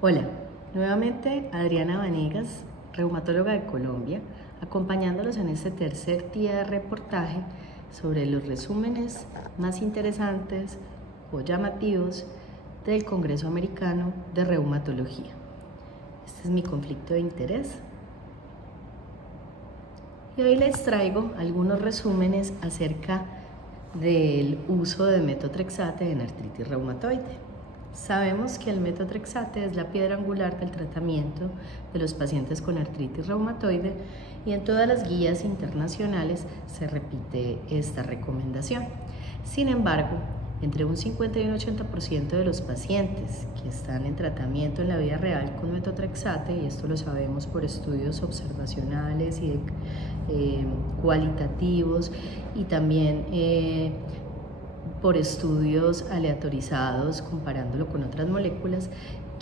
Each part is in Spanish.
Hola, nuevamente Adriana Vanegas, reumatóloga de Colombia, acompañándolos en este tercer día de reportaje sobre los resúmenes más interesantes o llamativos del Congreso Americano de Reumatología. Este es mi conflicto de interés. Y hoy les traigo algunos resúmenes acerca del uso de metotrexate en artritis reumatoide. Sabemos que el metotrexate es la piedra angular del tratamiento de los pacientes con artritis reumatoide y en todas las guías internacionales se repite esta recomendación. Sin embargo, entre un 50 y un 80% de los pacientes que están en tratamiento en la vida real con metotrexate, y esto lo sabemos por estudios observacionales y cualitativos y también por estudios aleatorizados comparándolo con otras moléculas,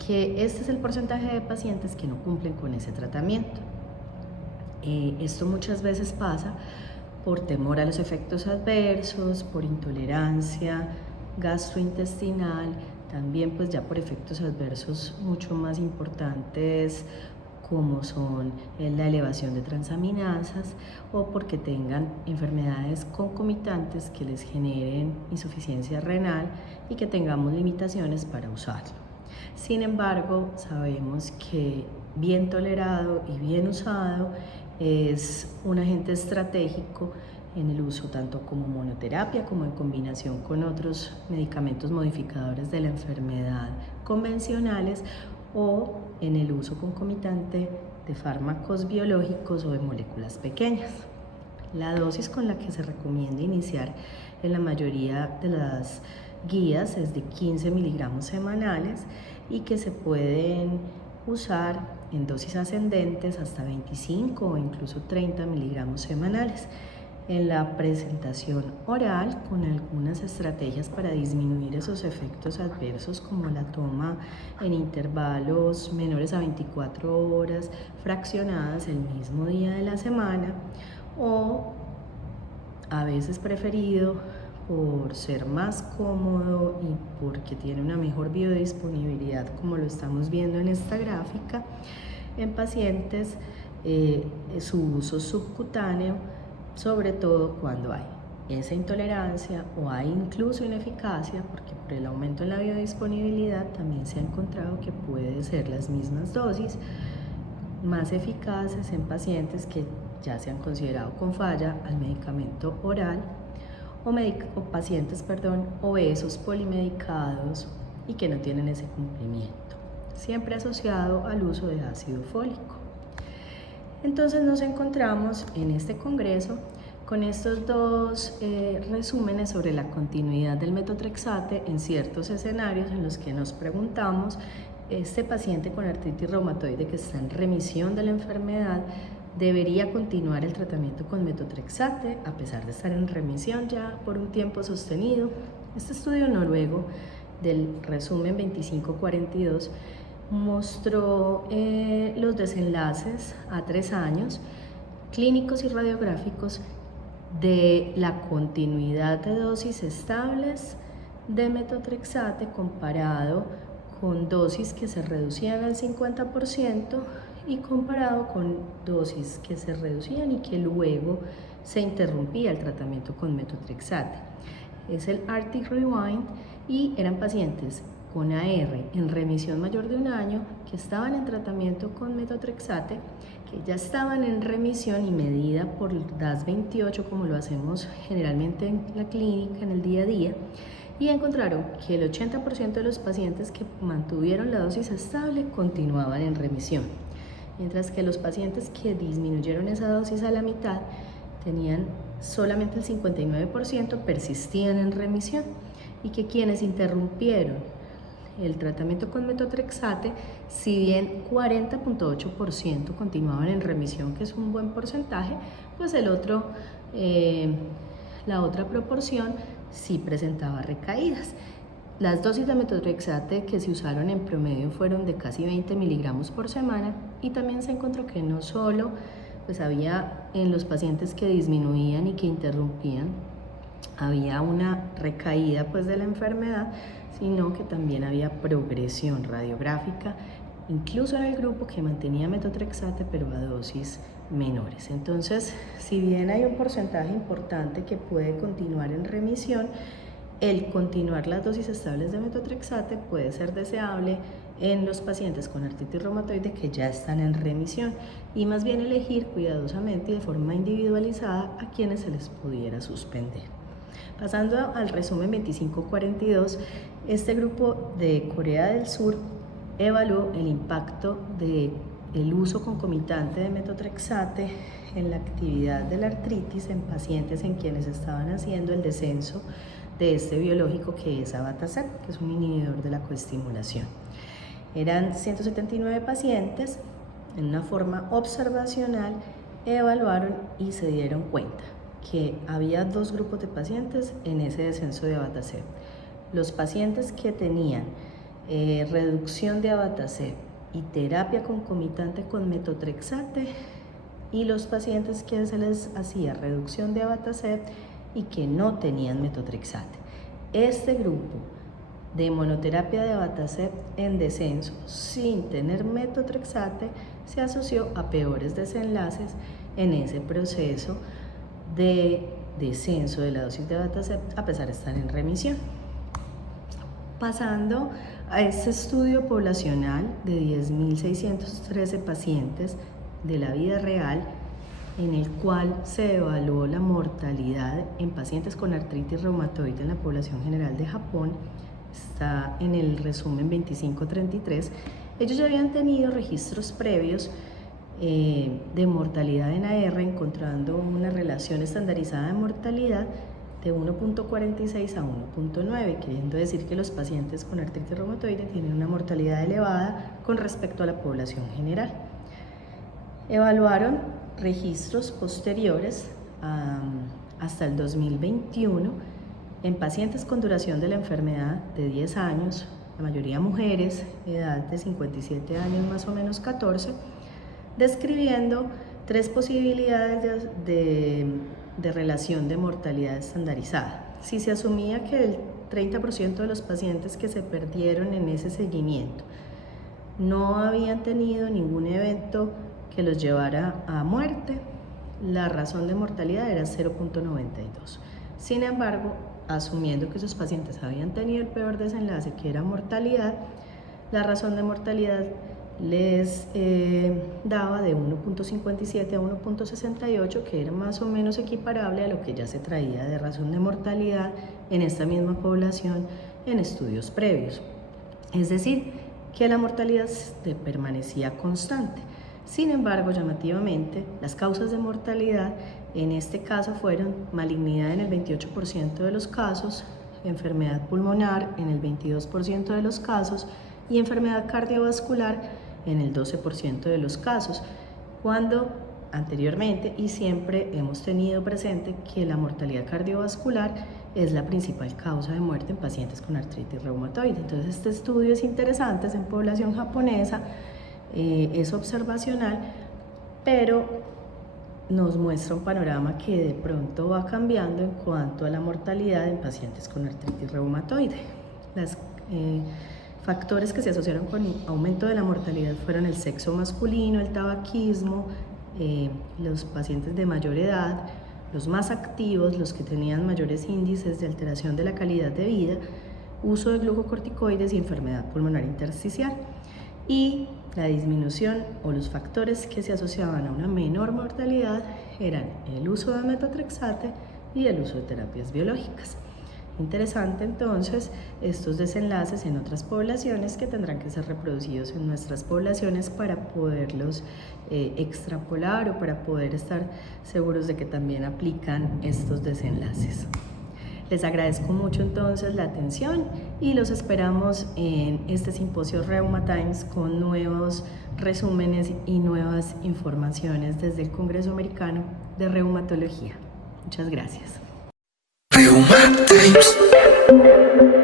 que este es el porcentaje de pacientes que no cumplen con ese tratamiento. Esto muchas veces pasa por temor a los efectos adversos, por intolerancia gastrointestinal, también pues ya por efectos adversos mucho más importantes como son la elevación de transaminasas o porque tengan enfermedades concomitantes que les generen insuficiencia renal y que tengamos limitaciones para usarlo. Sin embargo, sabemos que bien tolerado y bien usado es un agente estratégico en el uso tanto como monoterapia como en combinación con otros medicamentos modificadores de la enfermedad convencionales o en el uso concomitante de fármacos biológicos o de moléculas pequeñas. La dosis con la que se recomienda iniciar en la mayoría de las guías es de 15 miligramos semanales y que se pueden usar en dosis ascendentes hasta 25 o incluso 30 miligramos semanales. En la presentación oral, con algunas estrategias para disminuir esos efectos adversos como la toma en intervalos menores a 24 horas, fraccionadas el mismo día de la semana, o a veces preferido por ser más cómodo y porque tiene una mejor biodisponibilidad, como lo estamos viendo en esta gráfica, en pacientes su uso subcutáneo, sobre todo cuando hay esa intolerancia o hay incluso ineficacia, porque por el aumento en la biodisponibilidad también se ha encontrado que puede ser las mismas dosis más eficaces en pacientes que ya se han considerado con falla al medicamento oral o pacientes obesos polimedicados y que no tienen ese cumplimiento, siempre asociado al uso de ácido fólico. Entonces nos encontramos en este congreso con estos dos resúmenes sobre la continuidad del metotrexate en ciertos escenarios en los que nos preguntamos, este paciente con artritis reumatoide que está en remisión de la enfermedad, ¿debería continuar el tratamiento con metotrexate a pesar de estar en remisión ya por un tiempo sostenido? Este estudio noruego del resumen 2542 mostró los desenlaces a 3 años clínicos y radiográficos de la continuidad de dosis estables de metotrexate comparado con dosis que se reducían al 50% y comparado con dosis que se reducían y que luego se interrumpía el tratamiento con metotrexate. Es el Arctic Rewind y eran pacientes con AR en remisión mayor de 1 año que estaban en tratamiento con metotrexate, que ya estaban en remisión y medida por DAS28 como lo hacemos generalmente en la clínica en el día a día, y encontraron que el 80% de los pacientes que mantuvieron la dosis estable continuaban en remisión, mientras que los pacientes que disminuyeron esa dosis a la mitad tenían solamente el 59% persistían en remisión, y que quienes interrumpieron el tratamiento con metotrexate, si bien 40.8% continuaban en remisión, que es un buen porcentaje, pues la otra proporción sí presentaba recaídas. Las dosis de metotrexate que se usaron en promedio fueron de casi 20 miligramos por semana, y también se encontró que no solo pues había en los pacientes que disminuían y que interrumpían, había una recaída pues de la enfermedad, sino que también había progresión radiográfica, incluso en el grupo que mantenía metotrexate pero a dosis menores. Entonces, si bien hay un porcentaje importante que puede continuar en remisión, el continuar las dosis estables de metotrexate puede ser deseable en los pacientes con artritis reumatoide que ya están en remisión, y más bien elegir cuidadosamente y de forma individualizada a quienes se les pudiera suspender. Pasando al resumen 2542, este grupo de Corea del Sur evaluó el impacto del uso concomitante de metotrexate en la actividad de la artritis en pacientes en quienes estaban haciendo el descenso de este biológico que es abatacept, que es un inhibidor de la coestimulación. Eran 179 pacientes, en una forma observacional evaluaron y se dieron cuenta que había dos grupos de pacientes en ese descenso de abatacept. Los pacientes que tenían reducción de abatacept y terapia concomitante con metotrexate, y los pacientes que se les hacía reducción de abatacept y que no tenían metotrexate. Este grupo de monoterapia de abatacept en descenso sin tener metotrexate se asoció a peores desenlaces en ese proceso de descenso de la dosis de abatacept a pesar de estar en remisión. Pasando a este estudio poblacional de 10.613 pacientes de la vida real, en el cual se evaluó la mortalidad en pacientes con artritis reumatoide en la población general de Japón, está en el resumen 2533. Ellos ya habían tenido registros previos de mortalidad en AR, encontrando una relación estandarizada de mortalidad de 1.46 a 1.9, queriendo decir que los pacientes con artritis reumatoide tienen una mortalidad elevada con respecto a la población general. Evaluaron registros posteriores hasta el 2021 en pacientes con duración de la enfermedad de 10 años, la mayoría mujeres, edad de 57 años más o menos 14, describiendo tres posibilidades de relación de mortalidad estandarizada. Si se asumía que el 30% de los pacientes que se perdieron en ese seguimiento no habían tenido ningún evento que los llevara a muerte, la razón de mortalidad era 0.92. Sin embargo, asumiendo que esos pacientes habían tenido el peor desenlace, que era mortalidad, la razón de mortalidad les daba de 1.57 a 1.68, que era más o menos equiparable a lo que ya se traía de razón de mortalidad en esta misma población en estudios previos. Es decir, que la mortalidad permanecía constante. Sin embargo, llamativamente, las causas de mortalidad en este caso fueron malignidad en el 28% de los casos, enfermedad pulmonar en el 22% de los casos y enfermedad cardiovascular en el 12% de los casos, cuando anteriormente y siempre hemos tenido presente que la mortalidad cardiovascular es la principal causa de muerte en pacientes con artritis reumatoide. Entonces, este estudio es interesante, es en población japonesa, es observacional, pero nos muestra un panorama que de pronto va cambiando en cuanto a la mortalidad en pacientes con artritis reumatoide. Los factores que se asociaron con aumento de la mortalidad fueron el sexo masculino, el tabaquismo, los pacientes de mayor edad, los más activos, los que tenían mayores índices de alteración de la calidad de vida, uso de glucocorticoides y enfermedad pulmonar intersticial. Y la disminución o los factores que se asociaban a una menor mortalidad eran el uso de metotrexate y el uso de terapias biológicas. Interesante entonces estos desenlaces en otras poblaciones que tendrán que ser reproducidos en nuestras poblaciones para poderlos extrapolar o para poder estar seguros de que también aplican estos desenlaces. Les agradezco mucho entonces la atención y los esperamos en este simposio Reuma Times con nuevos resúmenes y nuevas informaciones desde el Congreso Americano de Reumatología. Muchas gracias. Reuma Times.